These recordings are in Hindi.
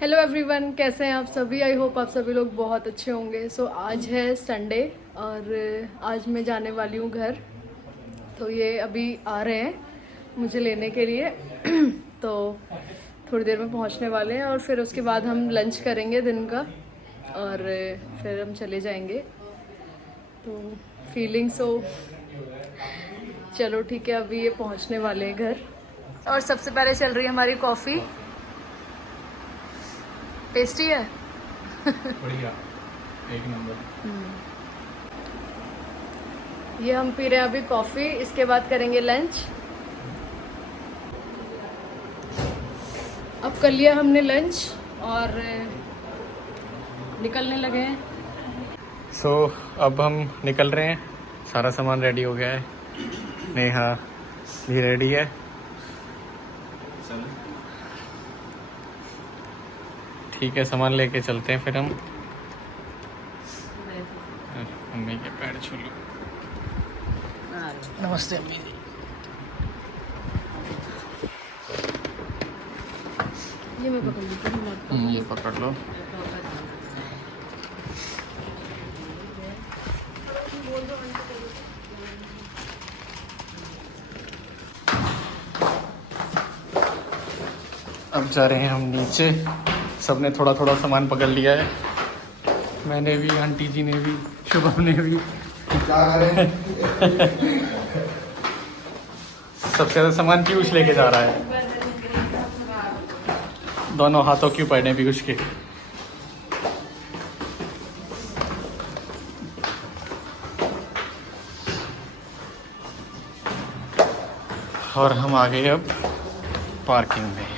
हेलो एवरीवन, कैसे हैं आप सभी। आई होप आप सभी लोग बहुत अच्छे होंगे। आज है संडे और आज मैं जाने वाली हूँ घर। तो ये अभी आ रहे हैं मुझे लेने के लिए तो थोड़ी देर में पहुँचने वाले हैं और फिर उसके बाद हम लंच करेंगे दिन का और फिर हम चले जाएंगे। तो फीलिंग चलो ठीक है, अभी ये पहुँचने वाले हैं घर। और सबसे पहले चल रही है हमारी कॉफ़ी। टेस्टी है बढ़िया, एक नंबर। ये हम पी रहे हैं अभी कॉफ़ी, इसके बाद करेंगे लंच। अब कर लिया हमने लंच और निकलने लगे हैं। अब हम निकल रहे हैं। सारा सामान रेडी हो गया है, नेहा भी रेडी है। ठीक है, सामान लेके चलते हैं फिर हम। मम्मी के पैर छू लो। नमस्ते अम्मी जी। ये मैं पकड़ लेती हूँ। ये पकड़ लो। अब जा रहे हैं हम नीचे। सबने थोड़ा थोड़ा सामान पकड़ लिया है, मैंने भी, आंटी जी ने भी, शुभम ने भी। क्या करें सबसे ज़्यादा सामान पीयूष लेके जा रहा है, दोनों हाथों क्यों पड़े पीयूष के। और हम आ गए अब पार्किंग में।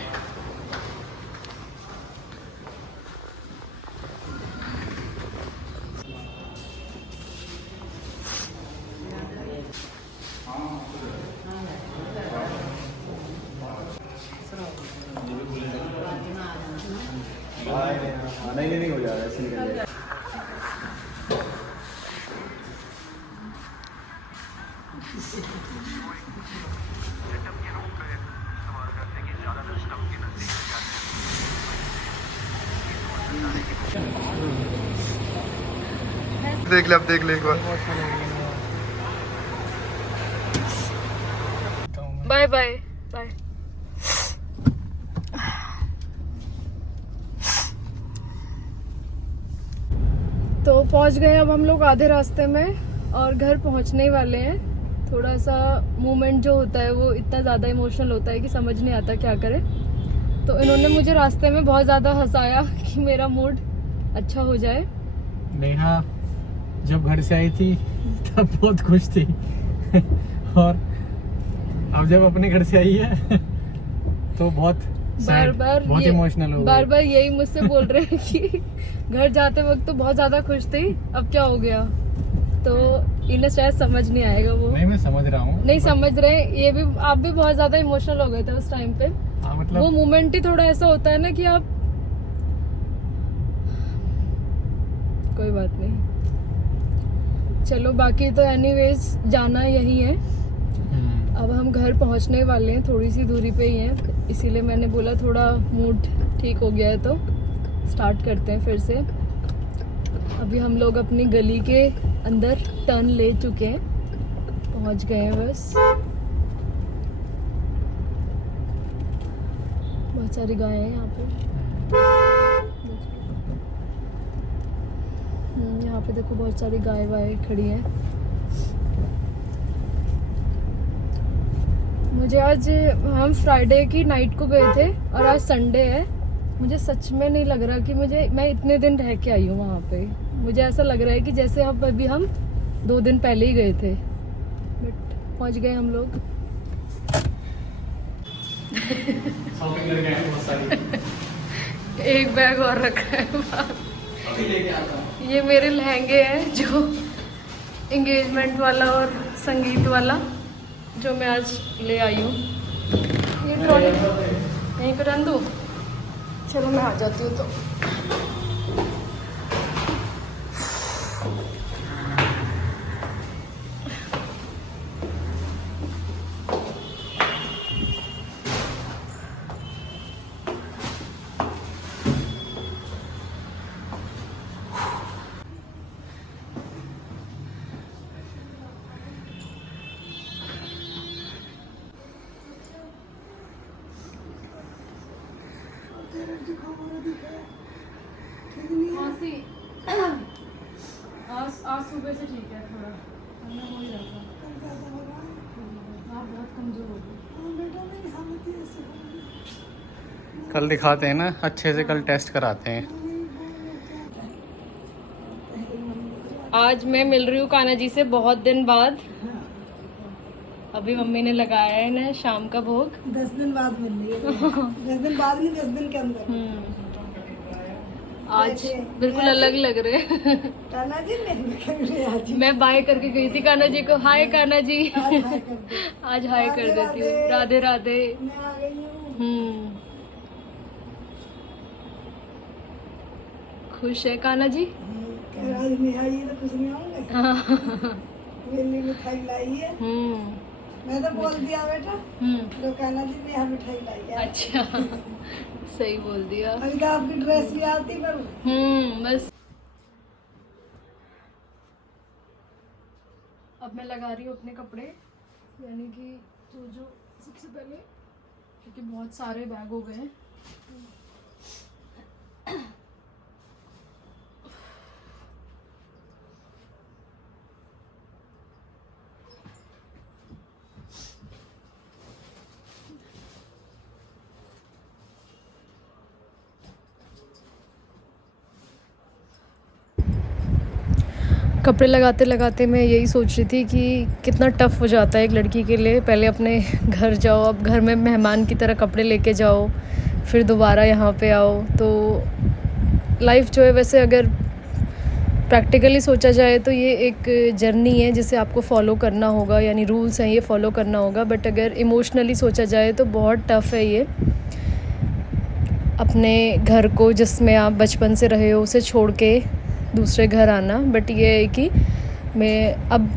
नहीं हो जा रहा है। देख ले, अब देख ले एक बार। Bye bye bye. तो पहुंच गए अब हम लोग आधे रास्ते में और घर पहुंचने ही वाले हैं। थोड़ा सा मूवमेंट जो होता है वो इतना ज़्यादा इमोशनल होता है कि समझ नहीं आता क्या करें। तो इन्होंने मुझे रास्ते में बहुत ज़्यादा हंसाया कि मेरा मूड अच्छा हो जाए। नेहा जब घर से आई थी तब बहुत खुश थी और अब जब अपने घर से आई है तो बहुत इमोशनल हो बार बार यही मुझसे बोल रहे हैं कि घर जाते वक्त तो बहुत ज्यादा खुश थी, अब क्या हो गया। तो इन्हें शायद समझ नहीं आएगा वो। नहीं, मैं समझ रहा हूँ। नहीं समझ रहे, ये भी आप भी बहुत ज्यादा इमोशनल हो गए थे उस टाइम पे। मतलब वो मोमेंट ही थोड़ा ऐसा होता है ना कि आप, कोई बात नहीं, चलो बाकी तो एनीवेज जाना यही है। अब हम घर पहुंचने वाले हैं, थोड़ी सी दूरी पे ही हैं, इसीलिए मैंने बोला थोड़ा मूड ठीक हो गया है तो स्टार्ट करते हैं फिर से। अभी हम लोग अपनी गली के अंदर टर्न ले चुके हैं, पहुंच गए हैं बस। बहुत सारी गायें हैं यहाँ पे। यहाँ पे देखो बहुत सारी गाय वाय खड़ी हैं। मुझे आज, हम फ्राइडे की नाइट को गए थे और आज संडे है। मुझे सच में नहीं लग रहा कि मैं इतने दिन रह के आई हूँ वहाँ पे। मुझे ऐसा लग रहा है कि जैसे अभी हम 2 दिन पहले ही गए थे। बट पहुँच गए हम लोग। शॉपिंग करके आए बहुत सारी। एक बैग और रखा है बाहर। ये मेरे लहंगे हैं जो एंगेजमेंट वाला और संगीत वाला, जो मैं आज ले आई हूँ। ये ट्रॉली यहीं पर रख दूँ। चलो मैं आ जाती हूँ तो। खांसी आज सुबह से ठीक है, थोड़ा वरना हो ही रहा था। आप बहुत कमजोर हो गए। कल दिखाते हैं ना अच्छे से, कल टेस्ट कराते हैं। आज मैं मिल रही हूँ कान्हा जी से बहुत दिन बाद। अभी मम्मी ने लगाया है ना शाम का भोग। 10 दिन बाद मिल रही है। 10 दिन बाद नहीं, 10 दिन के अंदर। आज बिल्कुल अलग लग रहे हैं। कान्हा जी ने आज मैं बाय करके गई थी कान्हा जी को। हाय कान्हा जी। हाय कर दे। आज हाय कर देती हूँ। राधे राधे। मैं आ गई हूँ। खुश है कान्हा जी? आज नहीं आई है तो कुछ नहीं आऊंगे। मेरे लिए मिठाई लाई है। मैं तो बोल दिया बेटा, तो कान्हा जी ने यहाँ मिठाई लाई है। अच्छा सही बोल दिया। अभी तो आपकी ड्रेस भी आती पर बस अब मैं लगा रही हूँ अपने कपड़े, यानी कि जो सबसे पहले, क्योंकि बहुत सारे बैग हो गए हैं। कपड़े लगाते लगाते मैं यही सोच रही थी कि कितना टफ़ हो जाता है एक लड़की के लिए। पहले अपने घर जाओ, अब घर में मेहमान की तरह कपड़े लेके जाओ, फिर दोबारा यहाँ पे आओ। तो लाइफ जो है, वैसे अगर प्रैक्टिकली सोचा जाए तो ये एक जर्नी है जिसे आपको फॉलो करना होगा, यानी रूल्स हैं ये फॉलो करना होगा। बट अगर इमोशनली सोचा जाए तो बहुत टफ़ है ये, अपने घर को जिसमें आप बचपन से रहे हो उसे छोड़ के दूसरे घर आना। बट ये है कि अब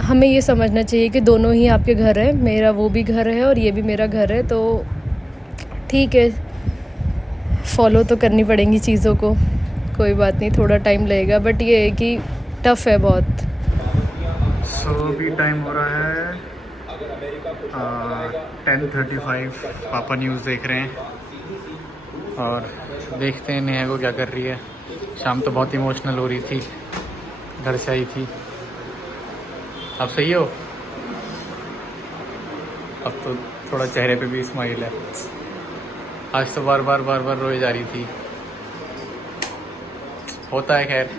हमें ये समझना चाहिए कि दोनों ही आपके घर हैं। मेरा वो भी घर है और ये भी मेरा घर है, तो ठीक है, फॉलो तो करनी पड़ेंगी चीज़ों को, कोई बात नहीं, थोड़ा टाइम लगेगा। बट ये है कि टफ़ है बहुत। सो अभी टाइम हो रहा है 10:35। पापा न्यूज़ देख रहे हैं और देखते हैं नेहा को क्या कर रही है। शाम तो बहुत इमोशनल हो रही थी, घर से आई थी। अब सही हो? अब तो थोड़ा चेहरे पे भी स्माइल है। आज तो बार बार रोए जा रही थी। होता है, खैर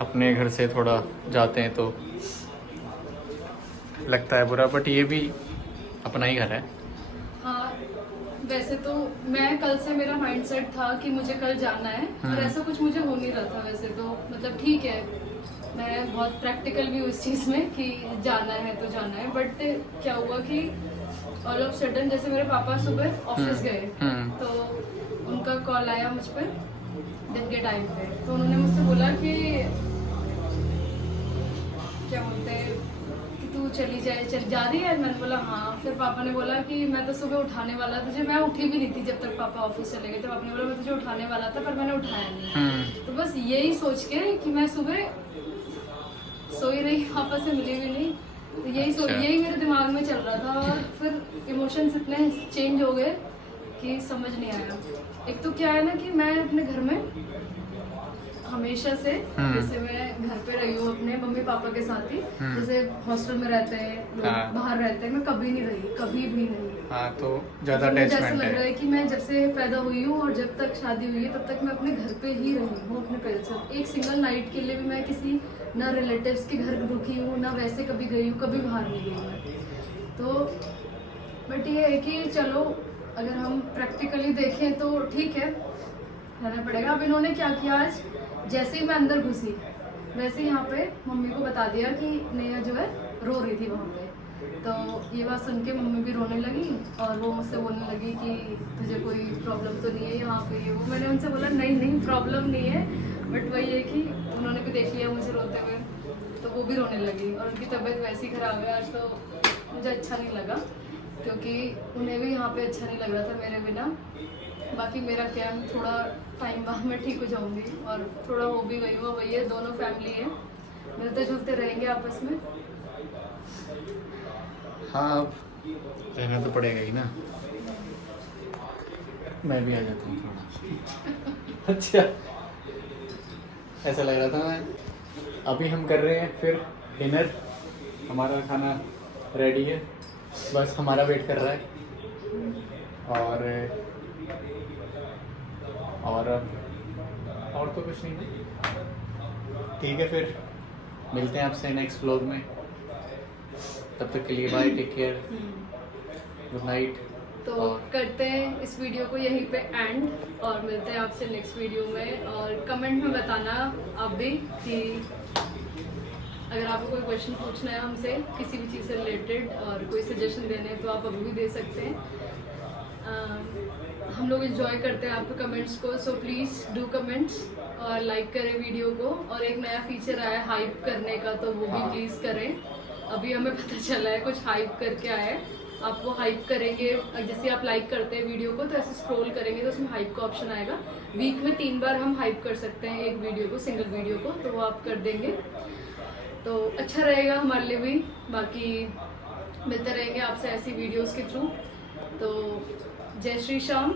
अपने घर से थोड़ा जाते हैं तो लगता है बुरा, बट ये भी अपना ही घर है। हाँ, वैसे तो मैं कल से मेरा माइंडसेट था कि मुझे कल जाना है, और ऐसा कुछ मुझे हो नहीं रहा था वैसे तो। मतलब ठीक है, मैं बहुत प्रैक्टिकल भी हूँ इस चीज़ में कि जाना है तो जाना है। बट क्या हुआ कि ऑल ऑफ सडन जैसे मेरे पापा सुबह ऑफिस गए, तो उनका कॉल आया मुझ पर दिन के टाइम पे। तो उन्होंने मुझसे बोला कि क्या बोलते हैं कि तू चली जा रही है। मैंने बोला हाँ। फिर पापा ने बोला कि मैं तो सुबह उठाने वाला तुझे, मैं उठी भी नहीं थी जब तक पापा ऑफिस चले गए। तो पापा ने बोला मैं तुझे उठाने वाला था पर मैंने उठाया नहीं। तो बस यही सोच के कि मैं सुबह सोई रही, पापा से मिली भी नहीं, तो यही मेरे दिमाग में चल रहा था। और फिर इमोशंस इतने चेंज हो गए कि समझ नहीं आया। एक तो क्या है ना कि मैं अपने घर में हमेशा से, जैसे मैं घर पे रही हूँ अपने मम्मी पापा के साथ ही, जैसे हॉस्टल में रहते हैं लोग, बाहर रहते हैं, मैं कभी नहीं रही, कभी भी नहीं। हाँ, तो ज्यादा मुझे ऐसा अटैचमेंट लग रहा है है कि मैं जब से पैदा हुई हूँ और जब तक शादी हुई है तब तक मैं अपने घर पे ही रही हूँ, अपने पेरेंट्स साथ। एक सिंगल नाइट के लिए भी मैं किसी ना रिलेटिव्स के घर रुकी हूँ, ना वैसे कभी गई हूँ, कभी बाहर नहीं गई मैं। तो बट ये है कि चलो अगर हम प्रैक्टिकली देखें तो ठीक है, रहना पड़ेगा। अब इन्होंने क्या किया, आज जैसे ही मैं अंदर घुसी वैसे ही यहाँ पे मम्मी को बता दिया कि नेहा जो है रो रही थी वहाँ पे। तो ये बात सुन के मम्मी भी रोने लगी और वो मुझसे बोलने लगी कि तुझे कोई प्रॉब्लम तो नहीं है यहाँ पे, ये वो। मैंने उनसे बोला नहीं प्रॉब्लम नहीं है, बट वही है कि उन्होंने भी देख लिया मुझे रोते हुए, तो वो भी रोने लगी और उनकी तबीयत वैसी ख़राब है आज। तो मुझे अच्छा नहीं लगा क्योंकि उन्हें भी यहाँ पे अच्छा नहीं लग रहा था मेरे बिना। बाकी मेरा क्या, थोड़ा टाइम बाद में ठीक हो जाऊंगी और थोड़ा हो भी गई हूँ। वही है, दोनों फैमिली है, मिलते जुलते रहेंगे आपस में। हाँ, अब रहना तो पड़ेगा ही ना। मैं भी आ जाता हूँ थोड़ा। अच्छा, ऐसा लग रहा था मैं। अभी हम कर रहे हैं फिर डिनर। हमारा खाना रेडी है, बस हमारा वेट कर रहा है। और तो कुछ नहीं है। ठीक है, फिर मिलते हैं आपसे नेक्स्ट व्लॉग में। तब तक के लिए bye, take care, good night. तो करते हैं इस वीडियो को यहीं पे एंड और मिलते हैं आपसे नेक्स्ट वीडियो में। और कमेंट में बताना आप भी कि अगर आपको कोई क्वेश्चन पूछना है हमसे किसी भी चीज़ से रिलेटेड और कोई सजेशन देने हैं तो आप अभी भी दे सकते हैं। हम लोग एंजॉय करते हैं आपके कमेंट्स को, सो प्लीज़ डू कमेंट्स और लाइक करें वीडियो को। और एक नया फीचर आया है हाइप करने का, तो वो भी प्लीज़ करें। अभी हमें पता चला है कुछ हाइप करके आया है, आप वो हाइप करेंगे। जैसे आप लाइक करते हैं वीडियो को तो ऐसे स्क्रॉल करेंगे तो उसमें हाइप का ऑप्शन आएगा। वीक में 3 बार हम हाइप कर सकते हैं एक वीडियो को, सिंगल वीडियो को, तो वो आप कर देंगे तो अच्छा रहेगा हमारे लिए भी। बाकी मिलते रहेंगे आपसे ऐसी वीडियोस के थ्रू। तो जय श्री श्याम,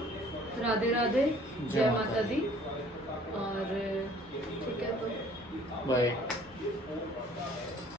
राधे राधे, जय माता दी। और ठीक है, तो बाय।